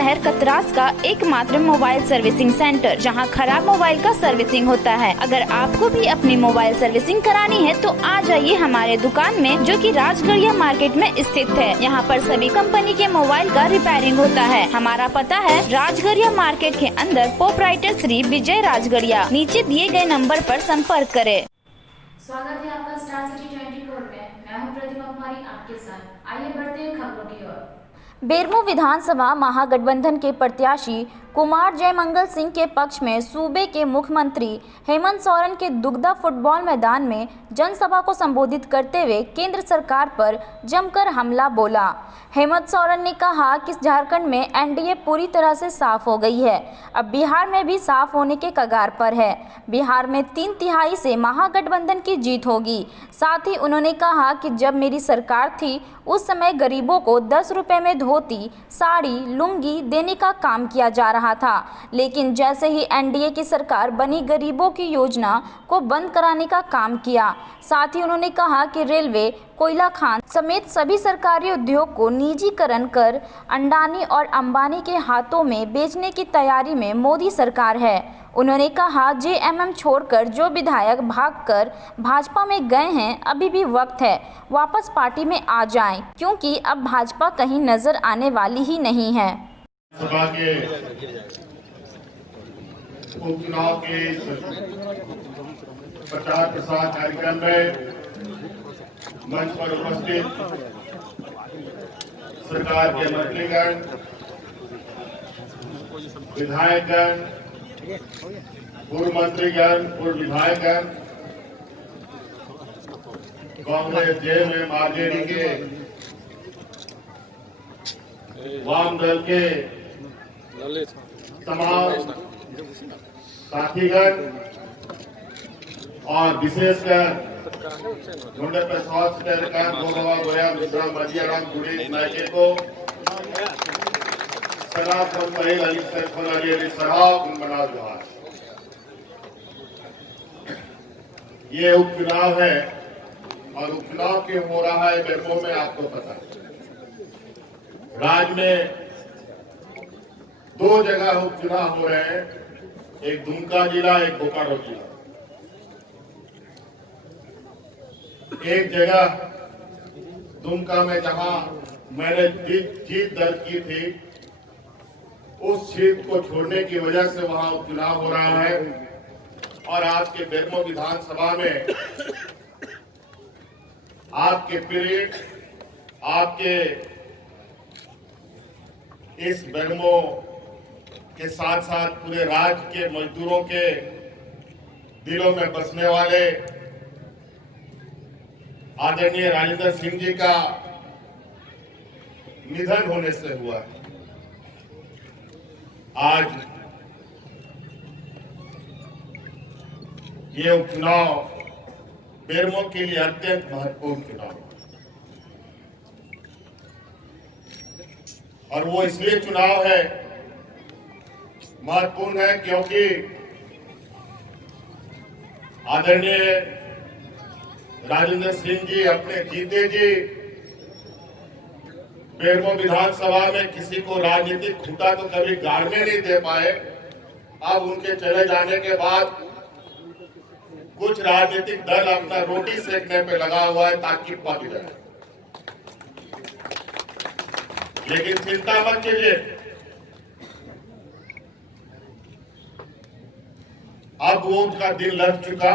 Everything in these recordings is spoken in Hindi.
शहर कतरास का एकमात्र मोबाइल सर्विसिंग सेंटर, जहां खराब मोबाइल का सर्विसिंग होता है। अगर आपको भी अपनी मोबाइल सर्विसिंग करानी है तो आ जाइए हमारे दुकान में, जो कि राजगढ़िया मार्केट में स्थित है। यहाँ पर सभी कंपनी के मोबाइल का रिपेयरिंग होता है। हमारा पता है राजगढ़िया मार्केट के अंदर, प्रोप्राइटर श्री विजय राजगढ़िया। नीचे दिए गए नंबर पर संपर्क करें। स्वागत है आपका स्टार सिटी 24 में। मैं हूं प्रतिमा कुमारी आपके साथ। आइए बढ़ते हैं खबरों की ओर। बेरमो विधानसभा महागठबंधन के प्रत्याशी कुमार जयमंगल सिंह के पक्ष में सूबे के मुख्यमंत्री हेमंत सोरेन के दुगदा फुटबॉल मैदान में जनसभा को संबोधित करते हुए केंद्र सरकार पर जमकर हमला बोला। हेमंत सोरेन ने कहा कि झारखंड में एनडीए पूरी तरह से साफ हो गई है, अब बिहार में भी साफ होने के कगार पर है। बिहार में 3/3 से महागठबंधन की जीत होगी। साथ ही उन्होंने कहा कि जब मेरी सरकार थी उस समय गरीबों को 10 रुपये में धोती, साड़ी, लुंगी देने का काम किया जा रहा था, लेकिन जैसे ही एनडीए की सरकार बनी, गरीबों की योजना को बंद कराने का काम किया। साथ ही उन्होंने कहा कि रेलवे, कोयला खान समेत सभी सरकारी उद्योग को निजीकरण कर अंडानी और अंबानी के हाथों में बेचने की तैयारी में मोदी सरकार है। उन्होंने कहा जेएमएम छोड़कर जो विधायक भागकर भाजपा में गए हैं, अभी भी वक्त है वापस पार्टी में आ जाएं, क्योंकि अब भाजपा कहीं नजर आने वाली ही नहीं है। सभा के उपचुनाव के प्रचार प्रसार कार्यक्रम में मंच पर उपस्थित सरकार के मंत्रीगण, विधायकगण, पूर्व मंत्रीगण, पूर्व विधायकगण, कांग्रेस जेल में आरजेडी के, वाम दल के तमाम साथीगण और विशेषकर मुंडे प्रसाद गोया मिश्रा मजियाराम गुड़े नायके को सनातन पहल अली सैफुल अली साहब मना जोहार। ये उपचुनाव है और उपचुनाव क्यों हो रहा है बेरमो में आपको पता है। राज्य में 2 जगह उपचुनाव हो रहे हैं, एक दुमका जिला, एक बोकारो जिला। एक जगह दुमका में जहां मैंने जीत दर्ज की थी, उस सीट को छोड़ने की वजह से वहां उपचुनाव हो रहा है। और आज के बेरमो विधानसभा में आपके पीड़ित, आपके इस बेरमो के साथ साथ पूरे राज्य के मजदूरों के दिलों में बसने वाले आदरणीय राजेंद्र सिंह जी का निधन होने से हुआ है। आज ये उपचुनाव बेरमो के लिए अत्यंत महत्वपूर्ण चुनाव है, और वो इसलिए चुनाव है महत्वपूर्ण है क्योंकि आदरणीय राजेंद्र सिंह जी अपने जीते जी बेरमो विधानसभा में किसी को राजनीतिक खूंटा तो कभी गाड़ने नहीं दे पाए। अब उनके चले जाने के बाद कुछ राजनीतिक दल अपना रोटी सेकने पे लगा हुआ है ताकि पक जाए। लेकिन चिंता मत कीजिए, अब वो उनका दिन लग चुका।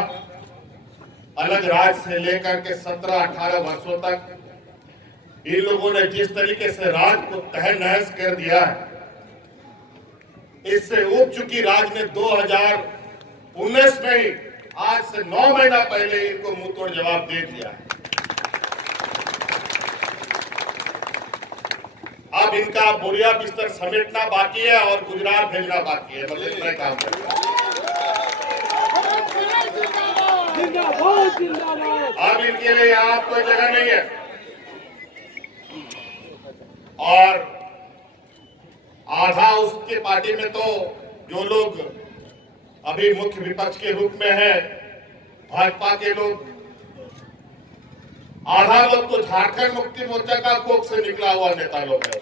अलग राज्य से लेकर के 17-18 वर्षों तक इन लोगों ने जिस तरीके से राज्य को तहस नहस कर दिया है, इससे उब चुकी राज्य ने 2019 में ही, आज से 9 महीना पहले इनको मुंह तोड़ जवाब दे दिया है। अब इनका बोरिया बिस्तर समेटना बाकी है और गुजरात भेजना बाकी है, बस इतना काम करेगा। अब इनके लिए यहाँ कोई जगह नहीं है। और आधा उसके पार्टी में तो जो लोग अभी मुख्य विपक्ष के रूप में है, भाजपा के लोग, आधा लोग तो झारखंड मुक्ति मोर्चा का कोख से निकला हुआ नेता लोग है।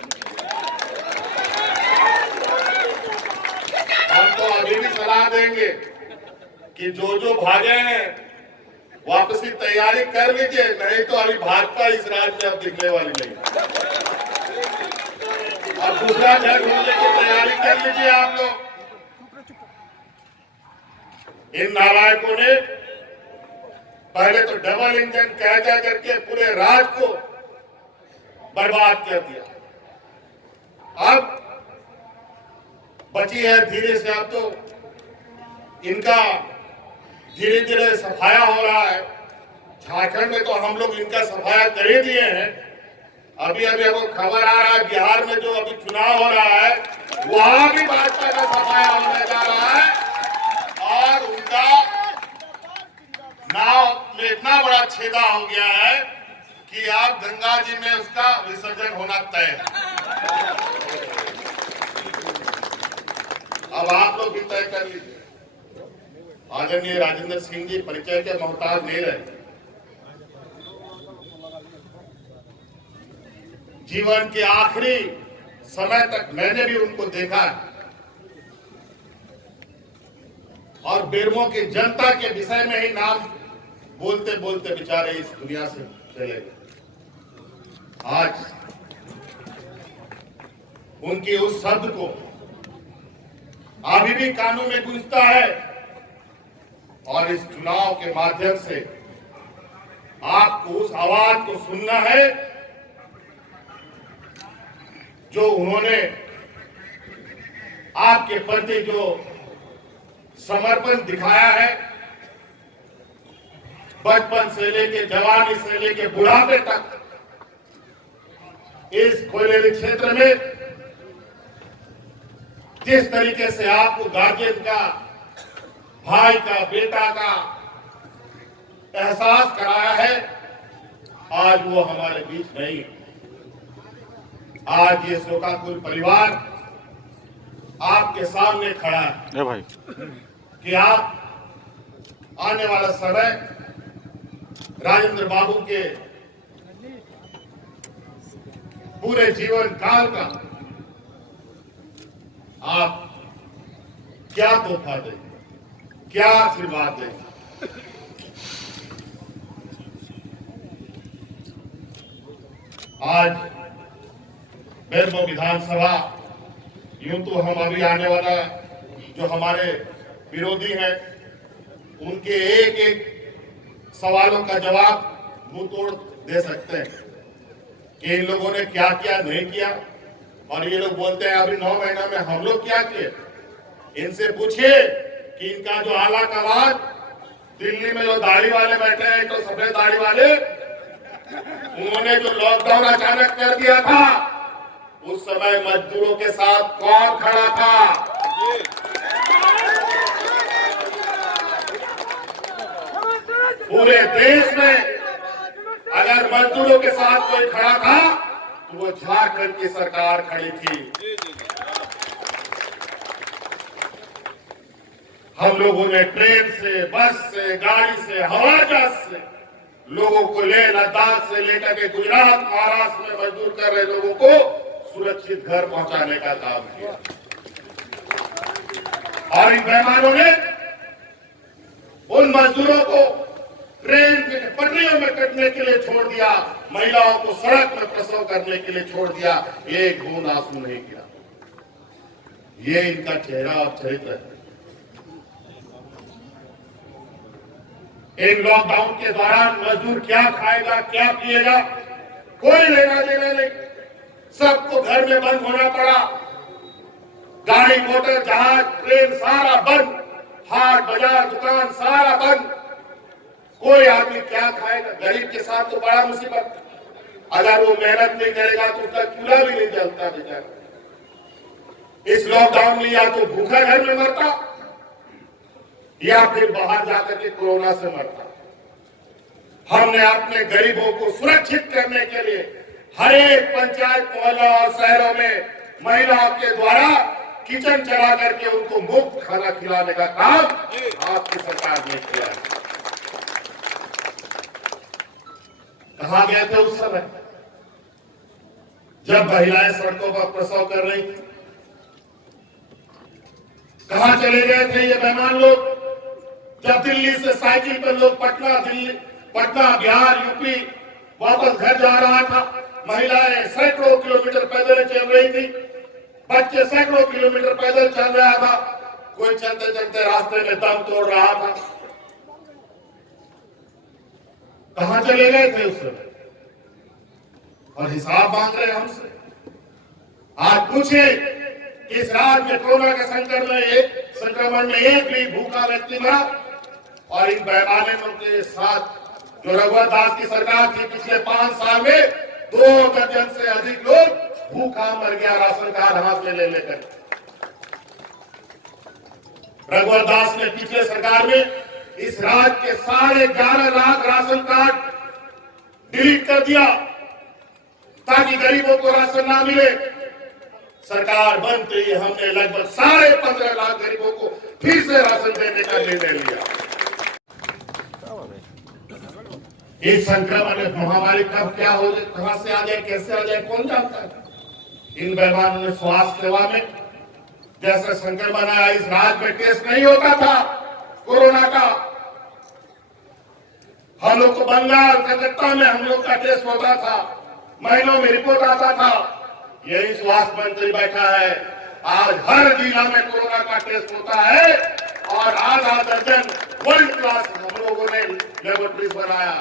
हम तो अभी भी सलाह देंगे कि जो भागे हैं वापसी तैयारी कर लीजिए, नहीं तो अभी भाजपा इस राज्य में अब दिखने वाली नहीं। और दूसरा घर ढूंढने की तैयारी कर लीजिए आप लोग। इन नालायकों ने पहले तो डबल इंजन कह करके पूरे राज्य को बर्बाद कर दिया। अब बची है धीरे से, अब तो इनका धीरे धीरे सफाया हो रहा है। झारखंड में तो हम लोग इनका सफाया कर ही दिए हैं। अभी अभी हमको खबर आ रहा है बिहार में जो अभी चुनाव हो रहा है वहां भी भाजपा का सफाया होने जा रहा है, और उनका नाव में इतना बड़ा छेदा हो गया है कि आप गंगा जी में उसका विसर्जन होना तय है। अब आप लोग भी तय कर लीजिए। आदरणीय राजेंद्र सिंह जी परिचय के मोहताज नहीं रहे। जीवन के आखिरी समय तक मैंने भी उनको देखा है, और बेरमो की जनता के विषय में ही नाम बोलते बोलते बेचारे इस दुनिया से चले गए। आज उनकी उस शब्द को अभी भी कानों में गूंजता है, और इस चुनाव के माध्यम से आपको उस आवाज को सुनना है जो उन्होंने आपके प्रति जो समर्पण दिखाया है, बचपन से लेके जवानी से लेके बुढ़ापे तक इस कोयले क्षेत्र में जिस तरीके से आपको गार्जियन का, भाई का, बेटा का एहसास कराया है, आज वो हमारे बीच नहीं। आज ये शोकाकुल परिवार आपके सामने खड़ा है भाई कि आप आने वाला समय राजेंद्र बाबू के पूरे जीवन काल का आप क्या तोहफा देंगे, क्या आशीर्वाद देंगे। आज बेरमो विधानसभा, यूं तो हम अभी आने वाला जो हमारे विरोधी हैं उनके एक एक सवालों का जवाब मुंह तोड़ दे सकते हैं कि इन लोगों ने क्या किया नहीं किया, और ये लोग बोलते हैं अभी 9 महीना में हम लोग क्या किए। इनसे पूछिए कि इनका जो आला कमान दिल्ली में जो दाढ़ी वाले बैठे हैं, तो सफेद दाढ़ी वाले, उन्होंने जो लॉकडाउन अचानक कर दिया था उस समय मजदूरों के साथ कौन खड़ा था? पूरे देश में अगर मजदूरों के साथ कोई खड़ा था तो वो झारखंड की सरकार खड़ी थी। हम लोगों ने ट्रेन से, बस से, गाड़ी से, हवाई जहाज से लोगों को ले लद्दाख से लेकर के गुजरात, महाराष्ट्र में मजदूर कर रहे लोगों को सुरक्षित घर पहुंचाने का काम किया, और इन बेईमानों ने उन मजदूरों को ट्रेन के पटरियों में कटने के लिए छोड़ दिया, महिलाओं को सड़क में प्रसव करने के लिए छोड़ दिया, एक बूंद आंसू नहीं किया। ये इनका चेहरा और चरित्र है। एक लॉकडाउन के दौरान मजदूर क्या खाएगा, क्या पिएगा, कोई लेना देना नहीं, सबको घर में बंद होना पड़ा। गाड़ी, मोटर, जहाज, ट्रेन सारा बंद, हाट, बाजार, दुकान सारा बंद। कोई आदमी क्या खाएगा? गरीब के साथ तो बड़ा मुसीबत, अगर वो मेहनत नहीं करेगा तो उसका चूल्हा भी नहीं जलता बेचारा। इस लॉकडाउन में या तो भूखा घर में मरता या फिर बाहर जाकर के कोरोना से मरता। हमने अपने गरीबों को सुरक्षित करने के लिए हर एक पंचायत, मोहल्ला और शहरों में महिलाओं के द्वारा किचन चला करके उनको मुफ्त खाना खिलाने का काम आपकी सरकार ने किया है। कहां गए थे उस समय जब महिलाएं सड़कों पर प्रसव कर रही थी? कहां चले गए थे ये बेईमान लोग? जब दिल्ली से साइकिल पर लोग पटना बिहार यूपी वापस घर जा रहा था, महिलाएं सैकड़ों किलोमीटर पैदल चल रही थी, बच्चे सैकड़ों किलोमीटर पैदल चल रहा था, कोई चलते चलते रास्ते में दम तोड़ रहा था। कहां चले गए थे उस समय? और हिसाब मांग रहे हैं हमसे। आज पूछे इस राज्य में कोरोना के संक्रमण में एक भी भूखा व्यक्ति मरा? और इन बेईमानों के साथ जो रघुवर दास की सरकार थी, पिछले 5 साल में 2 दर्जन से अधिक लोग भूखा मर गया राशन कार्ड हाथ में ले लेकर। रघुवर दास ने पिछले सरकार में इस राज्य के 11.5 लाख राशन कार्ड डिलीट कर दिया ताकि गरीबों को राशन ना मिले। सरकार बनते ही हमने लगभग 15.5 लाख गरीबों को फिर से राशन देने का निर्णय लिया। इस संक्रमण महामारी कब क्या हो जाए, कहां से आ जाए, कैसे आ जाए, कौन जानता है। इन बेईमानों ने स्वास्थ्य सेवा में जैसे संक्रमण आया, इस राज्य में टेस्ट नहीं होता था कोरोना का। हम लोग को बंगाल कलकत्ता में हम लोग का टेस्ट होता था, महीनों में रिपोर्ट आता था। यही स्वास्थ्य मंत्री बैठा है, आज हर जिला में कोरोना का टेस्ट होता है और आधा दर्जन वर्ल्ड क्लास हम लोगों ने लेबोरेटरीज बनाया।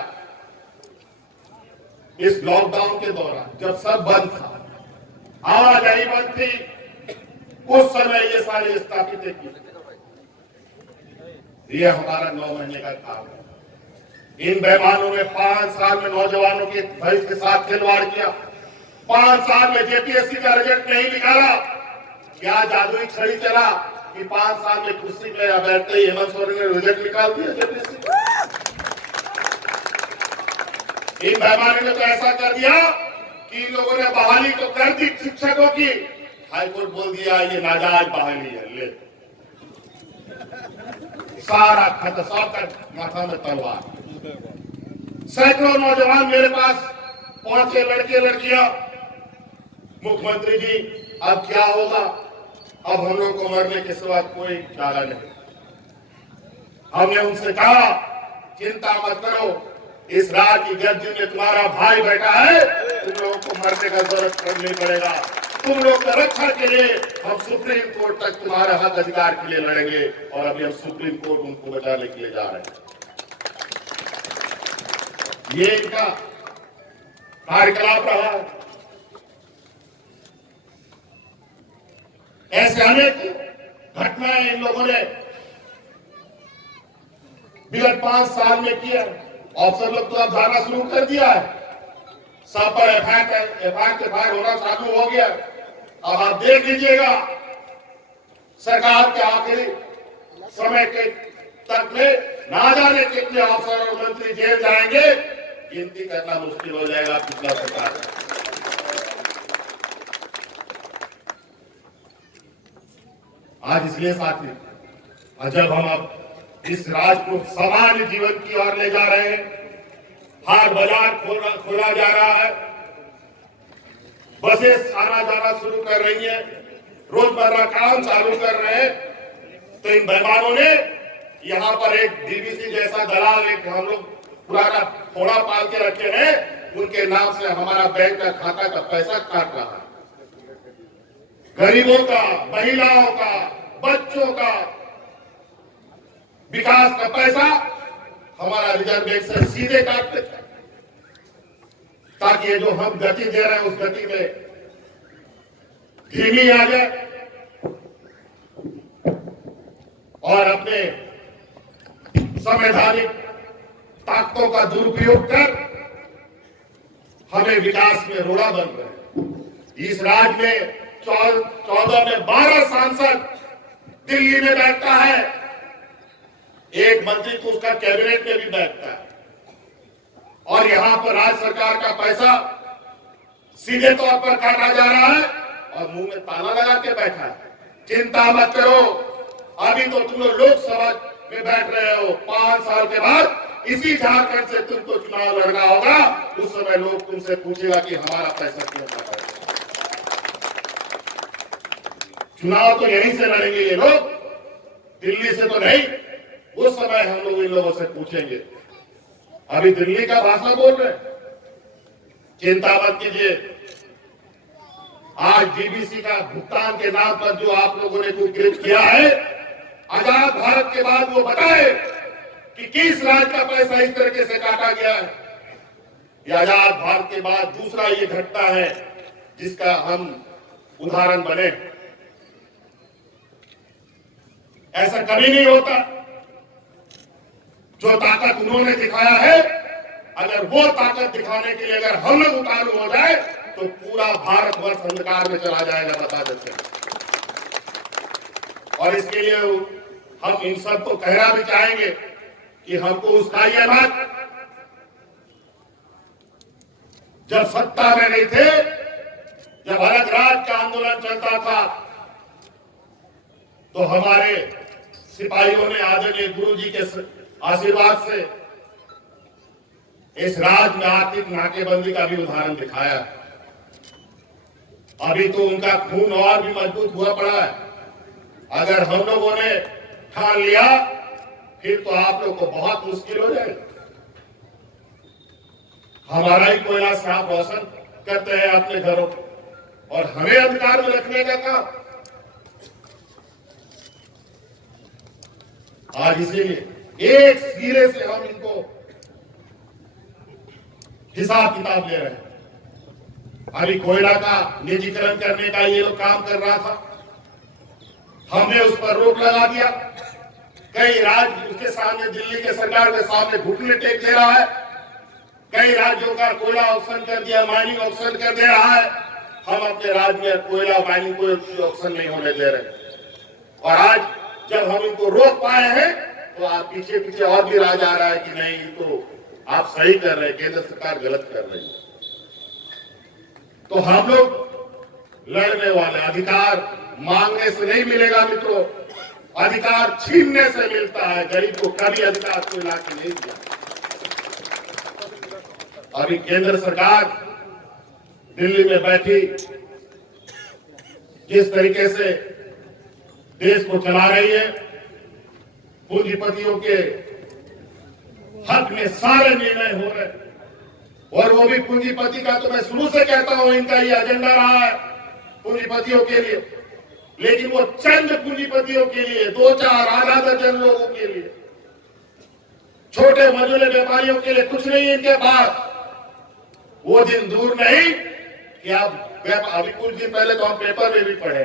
इस लॉकडाउन के दौरान जब सब बंद था, आवाजाही बंद थी, उस समय ये सारे स्थापित की। ये हमारा 9 महीने का काम है। इन बेईमानों ने 5 साल में नौजवानों के भविष्य के साथ खिलवाड़ किया। 5 साल में जेपीएससी का रिजल्ट नहीं निकाला। क्या जादुई छड़ी चला कि 5 साल में कुर्सी पे बैठते ही हेमंत सोरेन ने रिजल्ट निकाल दिया जेपीएससी? इन बेईमानों ने तो ऐसा कर दिया कि इन लोगों ने बहाली तो कर दी शिक्षकों की, हाईकोर्ट बोल दिया ये नाजायज बहाली है, ले सारा खत्म, सबका माथा में तलवार। सैकड़ों नौजवान मेरे पास पहुंचे, लड़के लड़कियां, मुख्यमंत्री जी अब क्या होगा? अब हम लोग को मरने के सिवा कोई चारा नहीं। हमने उनसे कहा चिंता मत करो, इस रात की गद्दी में तुम्हारा भाई बैठा है, तुम लोगों को मरने का जरूरत नहीं पड़ेगा। तुम लोग की रक्षा के लिए हम सुप्रीम कोर्ट तक तुम्हारे हक अधिकार के लिए लड़ेंगे और अभी हम सुप्रीम कोर्ट उनको बचाने के लिए जा रहे हैं। ये इनका कार्यकलाप रहा है। ऐसे अनेक घटनाएं इन लोगों ने विगत 5 साल में किया। अफसर लोग तो अब जाना शुरू कर दिया है, सब पर एफआईआर होना चालू हो गया। अब आप देख लीजिएगा सरकार के आखिरी समय के तक में ना जाने कितने अफसर और मंत्री जेल जाएंगे, गिनती करना मुश्किल हो जाएगा पिछला सरकार। आज इसलिए साथी, जब हम अब इस राज्य को सामान्य जीवन की ओर ले जा रहे हैं, हाट बाजार खोला जा रहा है, बसें आना जाना शुरू कर रही हैं, रोजमर्रा काम चालू कर रहे हैं, तो इन बेईमानों ने यहाँ पर एक डीवीसी जैसा दलाल, एक हम लोग पुराना थोड़ा पाल के रखे हैं, उनके नाम से हमारा बैंक का खाता का पैसा काट रहा है। गरीबों का, महिलाओं का, बच्चों का विकास का पैसा हमारा रिजर्व बैंक से सीधे काटते थे, ताकि ये जो हम गति दे रहे हैं उस गति में धीमी आ जाए और अपने संवैधानिक ताकतों का दुरुपयोग कर हमें विकास में रोड़ा बन रहे। इस राज्य में 14 में 12 सांसद दिल्ली में बैठता है, एक मंत्री तो उसका कैबिनेट में भी बैठता है, और यहां पर राज्य सरकार का पैसा सीधे तौर पर काटा जा रहा है और मुंह में ताला लगा के बैठा है। चिंता मत करो, अभी तो तुम लोग लोकसभा में बैठ रहे हो, 5 साल के बाद इसी झारखंड से तुमको चुनाव लड़ना होगा। उस समय लोग तुमसे पूछेगा कि हमारा पैसा क्यों काटा है। चुनाव तो यहीं से लड़ेंगे ये लोग दिल्ली से तो नहीं, उस समय हम लोग इन लोगों से पूछेंगे। अभी दिल्ली का भाषा बोल रहे हैं, चिंता मत कीजिए। आज डीबीसी का भुगतान के नाम पर जो आप लोगों ने कुकृत्य किया है, आजाद भारत के बाद वो बताए कि किस राज्य का पैसा इस तरीके से काटा गया है। ये आजाद भारत के बाद दूसरा ये घटना है जिसका हम उदाहरण बने। ऐसा कभी नहीं होता। जो ताकत उन्होंने दिखाया है, अगर वो ताकत दिखाने के लिए अगर हम लोग उतारू हो जाए तो पूरा भारतवर्ष अंधकार में चला जाएगा, बता देते हैं। और इसके लिए हम इन सब को कहना भी चाहेंगे कि हमको उस्काइए मत। जब सत्ता में नहीं थे, जब अलग राज्य का आंदोलन चलता था, तो हमारे सिपाहियों ने आदरणीय गुरु जी के आशीर्वाद से इस राज्य में आर्थिक नाकेबंदी का भी उदाहरण दिखाया। अभी तो उनका खून और भी मजबूत हुआ पड़ा है। अगर हम लोगों ने ठान लिया, फिर तो आप लोग को बहुत मुश्किल हो जाएगा। हमारा ही कोयला से आप रोशन करते हैं अपने घरों को, और हमें अधिकार में रखने का काम। आज इसीलिए एक सिरे से हम इनको हिसाब किताब ले रहे हैं। अभी कोयला का निजीकरण करने का ये लोग काम कर रहा था, हमने उस पर रोक लगा दिया। कई राज्य उसके सामने, दिल्ली के सरकार के सामने घुटने टेक दे रहा है। कई राज्यों का कोयला ऑक्शन कर दिया, माइनिंग ऑक्शन कर दे रहा है। हम अपने राज्य में कोयला माइनिंग को ऑक्शन नहीं होने दे रहे। और आज जब हम इनको रोक पाए हैं, तो आप पीछे पीछे और भी राज आ रहा है कि नहीं, तो आप सही कर रहे हैं, केंद्र सरकार गलत कर रही है। तो हम लोग लड़ने वाले, अधिकार मांगने से नहीं मिलेगा मित्रों, अधिकार छीनने से मिलता है। गरीब को कभी अधिकार कोई लाके नहीं दिया। अभी केंद्र सरकार दिल्ली में बैठी जिस तरीके से देश को चला रही है, पूंजीपतियों के हक में सारे निर्णय हो रहे हैं। और वो भी पूंजीपति का, तो मैं शुरू से कहता हूं इनका ये एजेंडा रहा है पूंजीपतियों के लिए, लेकिन वो चंद पूंजीपतियों के लिए, 2-4 आधा दर्जन लोगों के लिए, छोटे मझोले व्यापारियों के लिए कुछ नहीं इनके पास। वो दिन दूर नहीं कि आप अभी कुछ दिन पहले तो हम पेपर में भी पढ़े,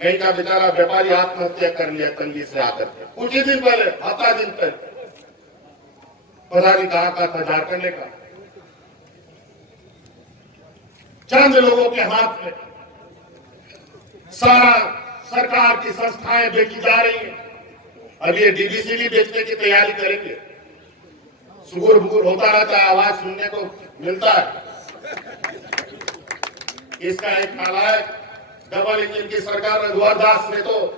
कहीं का बेचारा व्यापारी आत्महत्या कर लिया तंगी से आकर के, कुछ ही दिन पहले, हफ्ता दिन पहले, पता नहीं कहां का था, झारखंड का। चंद लोगों के हाथ में सारा सरकार की संस्थाएं बेची जा रही हैं। अब ये डीबीसी भी बेचने की तैयारी करेंगे। सुगुर बुगुर होता रहता है, आवाज सुनने को मिलता है। इसका एक नालायक डबल इंजन की सरकार रघुवर दास ने तो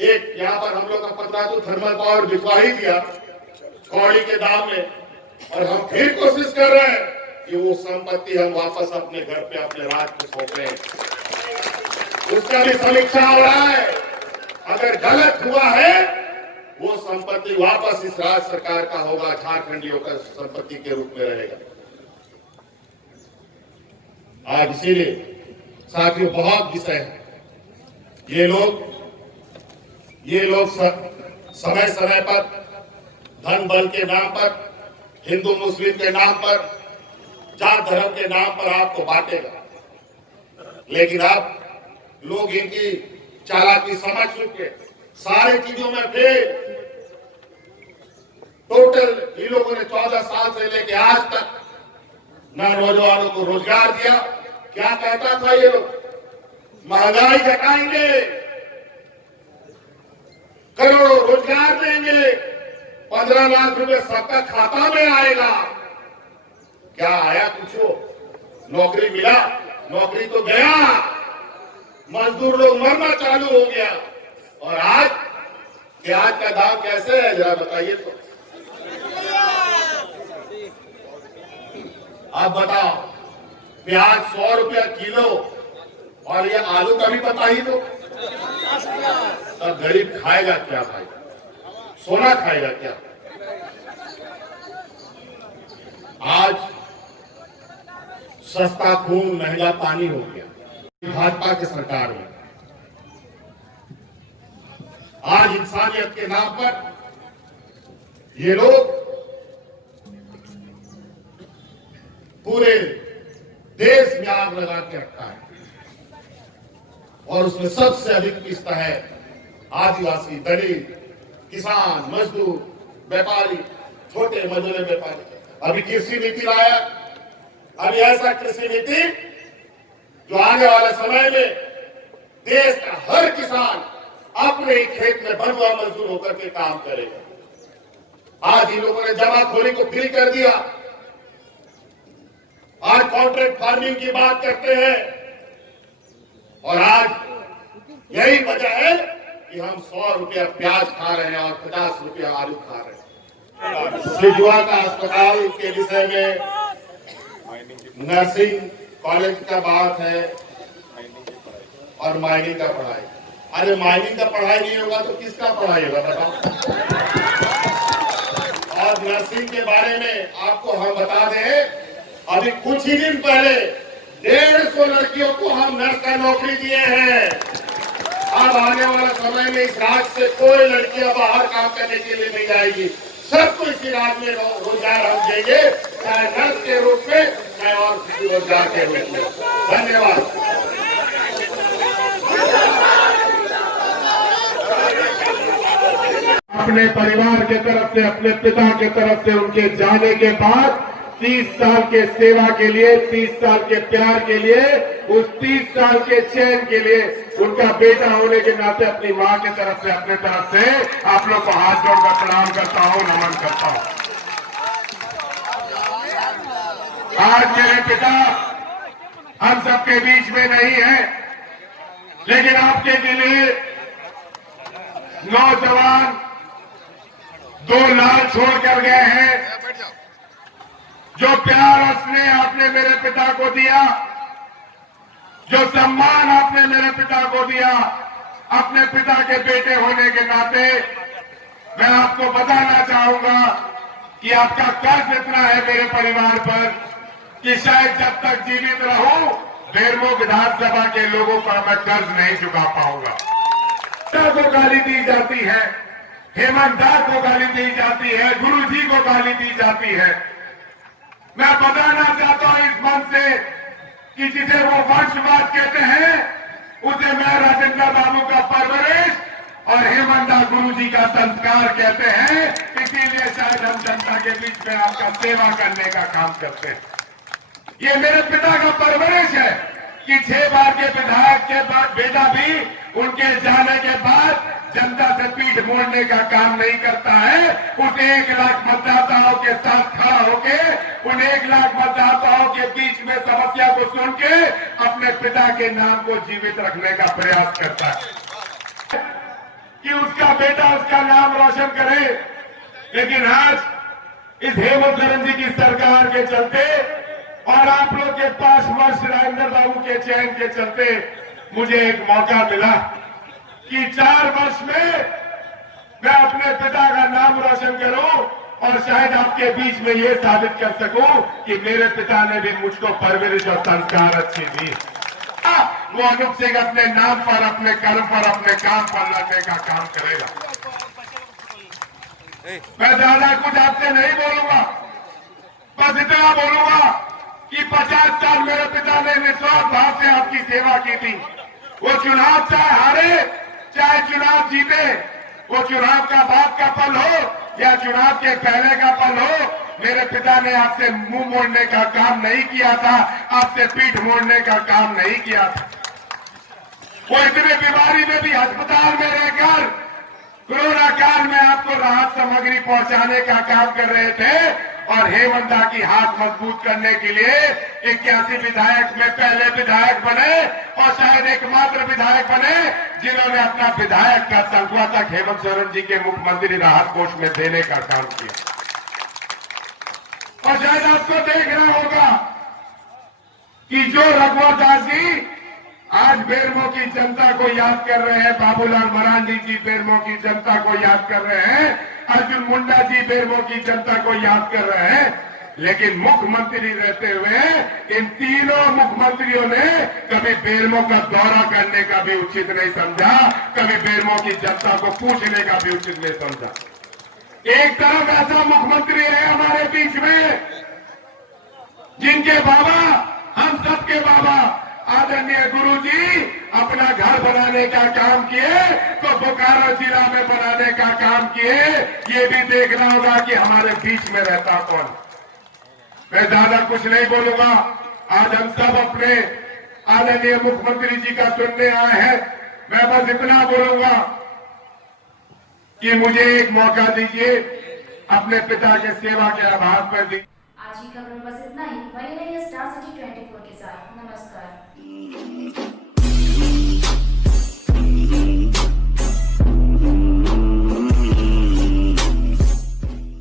एक यहाँ पर हम लोग का पतरा तो थर्मल पावर भिजवा ही दिया कौड़ी के दाम में, और हम फिर कोशिश कर रहे हैं कि वो संपत्ति हम वापस अपने घर पे, अपने राज्य को सौंपें। उसका भी समीक्षा हो रहा है। अगर गलत हुआ है, वो संपत्ति वापस इस राज्य सरकार का होगा, झारखंडियों का संपत्ति के रूप में रहेगा। आज इसीलिए साथियों बहुत विषय है। ये लोग समय समय पर धन बल के नाम पर, हिंदू मुस्लिम के नाम पर, जात धर्म के नाम पर आपको बांटेगा। लेकिन अब लोग इनकी चालाकी समझ चुके, सारी चीजों में फेल। टोटल इन लोगों ने 14 साल से लेके आज तक न नौजवानों को रोजगार दिया। क्या कहता था ये लोग? महंगाई घटाएंगे, करोड़ों रोजगार देंगे, 15 लाख रुपए सबका खाता में आएगा। क्या आया? कुछ नौकरी मिला? नौकरी तो गया, मजदूर लोग मरना चालू हो गया। और आज प्याज का दाम कैसे है जरा बताइए तो। आप बताओ, प्याज 100 रुपया किलो, और ये आलू का भी बता ही दो। तब गरीब खाएगा क्या भाई? सोना खाएगा क्या? आज सस्ता खून महंगा पानी हो गया भाजपा की सरकार में। आज इंसानियत के नाम पर ये लोग पूरे देश में आग लगा के रखा है और उसमें सबसे अधिक पिसता है आदिवासी, दलित, किसान, मजदूर, व्यापारी, छोटे मजदूर व्यापारी। अभी कृषि नीति लाया, अभी ऐसा कृषि नीति जो आने वाले समय में देश का हर किसान अपने ही खेत में बंधुआ मजदूर होकर के काम करेगा। आज इन लोगों ने जमाखोरी को फ्री कर दिया। आज कॉन्ट्रैक्ट फार्मिंग की बात करते हैं और आज यही वजह है कि हम 100 रुपया प्याज खा रहे हैं और 50 रुपया आलू खा रहे हैं। सिजुआ का अस्पताल के विषय में नर्सिंग कॉलेज का बात है और माइनिंग का पढ़ाई। अरे माइनिंग का पढ़ाई नहीं होगा तो किसका पढ़ाई होगा बताओ? और नर्सिंग के बारे में आपको हम बता दें, अभी कुछ ही दिन पहले 150 लड़कियों को हम नर्स का नौकरी दिए हैं। अब आने वाला समय में इस राज्य से कोई लड़कियां बाहर काम करने के लिए नहीं जाएगी। सबको इसी राज्य में रोजगार हम देंगे, चाहे नर्स के रूप में चाहे और किसी रोजगार के रूप में। धन्यवाद। अपने परिवार के तरफ से, अपने पिता के तरफ से उनके जाने के बाद 30 साल के सेवा के लिए, 30 साल के प्यार के लिए, उस 30 साल के चैन के लिए उनका बेटा होने के नाते अपनी मां की तरफ से, अपने तरफ से आप लोग को हाथ जोड़कर प्रणाम करता हूं, नमन करता हूं। आज मेरे पिता हम सबके बीच में नहीं है, लेकिन आपके लिए नौजवान 2 लाल छोड़कर गए हैं। जो प्यार और स्नेह आपने मेरे पिता को दिया, जो सम्मान आपने मेरे पिता को दिया, अपने पिता के बेटे होने के नाते मैं आपको बताना चाहूंगा कि आपका कर्ज इतना है मेरे परिवार पर कि शायद जब तक जीवित रहूं बेरमो विधानसभा के लोगों का मैं कर्ज नहीं चुका पाऊंगा। को गाली दी जाती है, हेमंत दास को गाली दी जाती है, गुरुजी को गाली दी जाती है। मैं बताना चाहता हूं इस मंच से कि जिसे वो वंशवाद कहते हैं उसे मैं राजेंद्र बाबू का परवरिश और हेमंत दास गुरुजी का संस्कार कहते हैं। इसीलिए शायद हम जनता के बीच में आपका सेवा करने का काम करते हैं। ये मेरे पिता का परवरिश है कि 6 बार के विधायक के बाद बेटा भी उनके जाने के बाद जनता से पीठ मोड़ने का काम नहीं करता है। उस 1 लाख मतदाताओं के साथ खड़ा होके उन 1 लाख मतदाताओं के बीच में समस्या को सुन के अपने पिता के नाम को जीवित रखने का प्रयास करता है कि उसका बेटा उसका नाम रोशन करे। लेकिन आज इस हेमंत सोरेन जी की सरकार के चलते और आप लोग के 5 वर्ष राजेंद्र बाबू के चयन के चलते मुझे एक मौका मिला कि 4 वर्ष में मैं अपने पिता का नाम रोशन करूं और शायद आपके बीच में ये साबित कर सकूं कि मेरे पिता ने भी मुझको परवरिश और संस्कार अच्छी दी। वो अनूप सिंह अपने नाम पर, अपने कर्म पर, अपने काम पर लड़ने का काम करेगा। मैं ज्यादा कुछ आपसे नहीं बोलूंगा, बस इतना बोलूंगा कि 50 साल मेरे पिता ने निस्वार्थ भाव से आपकी सेवा की थी। वो चुनाव चाहे हारे चाहे चुनाव जीते, वो चुनाव का बाद का पल हो या चुनाव के पहले का पल हो, मेरे पिता ने आपसे मुंह मोड़ने का काम नहीं किया था, आपसे पीठ मोड़ने का काम नहीं किया था। वो इतने बीमारी में भी अस्पताल में रहकर कोरोना काल में आपको राहत सामग्री पहुंचाने का काम कर रहे थे और हेमंत दा की हाथ मजबूत करने के लिए 81 विधायक में पहले विधायक बने और शायद एकमात्र विधायक बने जिन्होंने अपना विधायक का तनख्वाह तक हेमंत सोरेन जी के मुख्यमंत्री राहत कोष में देने का काम किया। और शायद आपको देखना होगा कि जो रघुवर दास जी आज बेरमो की जनता को याद कर रहे हैं, बाबूलाल मरांडी जी बेरमो की जनता को याद कर रहे हैं, अर्जुन मुंडा जी बेरमो की जनता को याद कर रहे हैं, लेकिन मुख्यमंत्री रहते हुए इन तीनों मुख्यमंत्रियों ने कभी बेरमो का दौरा करने का भी उचित नहीं समझा, कभी बेरमो की जनता को पूछने का भी उचित नहीं समझा। एक तरफ ऐसा मुख्यमंत्री है हमारे बीच में जिनके बाबा, हम सबके बाबा आदरणीय गुरुजी अपना घर बनाने का काम किए तो बोकारो जिला में बनाने का काम किए। ये भी देखना होगा कि हमारे बीच में रहता कौन। मैं ज्यादा कुछ नहीं बोलूंगा, आज हम सब अपने आदरणीय मुख्यमंत्री जी का सुनने आए हैं। मैं बस इतना बोलूंगा कि मुझे एक मौका दीजिए, अपने पिता के सेवा के आभार पर दी। आज की खबरों में बस इतना ही। बने रहिए स्टार सिटी 24 के साथ। नमस्कार।